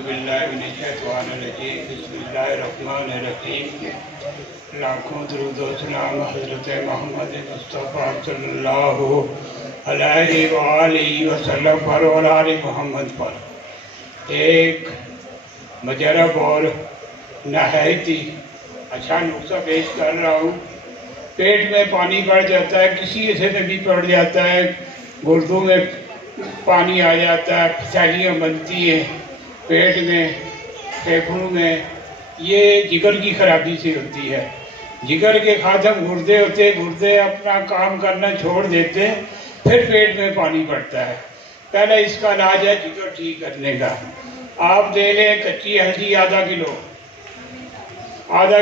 औज़ुबिल्लाहिमिनश्शैतानिर्रजीम बिस्मिल्लाहिर्रहमानिर्रहीम। लाखों दुरूद व सलाम हज़रत मोहम्मद मुस्तफ़ा सल्लल्लाहु अलैहि वसल्लम पर और आले मोहम्मद पर। एक मजरब और नहायत ही अच्छा नुस्खा पेश कर रहा हूँ। पेट में पानी बढ़ जाता है, किसी हिस्से में भी पड़ जाता है, गुर्दों में पानी आ जाता है, फैलियाँ बनती हैं पेट में, फेफड़ों में, ये जिगर की खराबी से होती है। जिगर के खातम गुर्दे होते, गुर्दे अपना काम करना छोड़ देते, फिर पेट में पानी पड़ता है। पहले इसका इलाज है जिगर ठीक करने का। आप ले लें कच्ची हल्दी आधा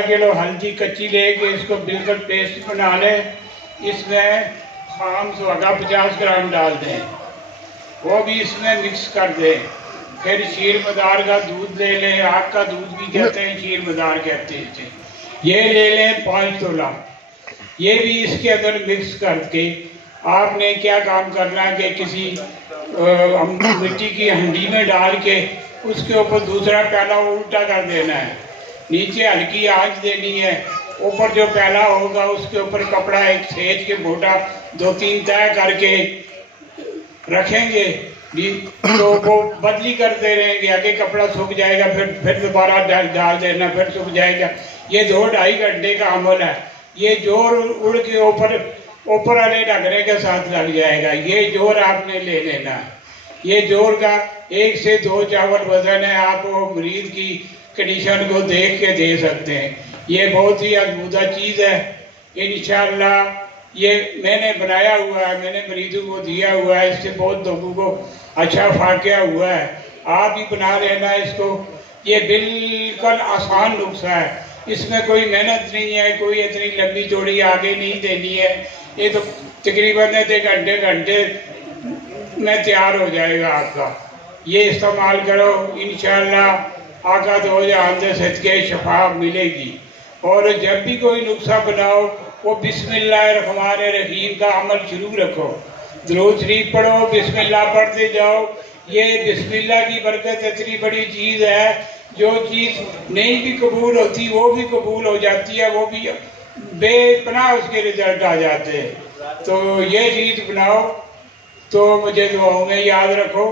किलो हल्दी कच्ची लेके इसको बिल्कुल पेस्ट बना लें। इसमें शाम सुहागा 50 ग्राम डाल दें, वो भी इसमें मिक्स कर दें। फिर शीर मदार का दूध ले लें, आग का दूध भी कहते हैं, शीर मदार कहते हैं। ये ले लें 5 तोला, ये भी इसके अंदर मिक्स करके आपने क्या काम करना है कि किसी मिट्टी की हंडी में डाल के उसके ऊपर दूसरा प्याला उल्टा कर देना है, नीचे हल्की आंच देनी है, ऊपर जो प्याला होगा उसके ऊपर कपड़ा एक सेज के मोटा 2-3 तय करके रखेंगे, तो वो बदली करते रहेंगे। आगे कपड़ा सूख जाएगा, फिर दोबारा डाल देना, फिर सूख जाएगा। ये 2-2.5 घंटे का अमल है। ये जोर उड़ के ऊपर वाले ढकने के साथ लग जाएगा। ये जोर आपने ले लेना है। ये जोर का 1 से 2 चावल वजन है। आप वो मरीज की कंडीशन को देख के दे सकते हैं। ये बहुत ही अद्भुत चीज़ है। इंशाअल्लाह ये मैंने बनाया हुआ है, मैंने मरीजों को दिया हुआ है, इससे बहुत लोगों को अच्छा फायदा हुआ है। आप भी बना लेना इसको। ये बिल्कुल आसान नुस्खा है, इसमें कोई मेहनत नहीं है, कोई इतनी लंबी चौड़ी आगे नहीं देनी है। ये तो तकरीबन घंटे में तैयार हो जाएगा आपका। ये इस्तेमाल करो, इंशाअल्लाह आका दो जहान से सदके शफा मिलेगी। और जब भी कोई नुस्खा बनाओ वो बिस्मिल्लाहिर्रहमानिर्रहीम का अमल शुरू रखो। दुरूद शरीफ पढ़ो, बिस्मिल्लाह पढ़ते जाओ। ये बिस्मिल्लाह की बरकत इतनी बड़ी चीज़ है, जो चीज़ नहीं भी कबूल होती वो भी कबूल हो जाती है, वो भी बेपनाह उसके रिजल्ट आ जाते हैं। तो ये चीज़ बनाओ, तो मुझे दुआओं में याद रखो।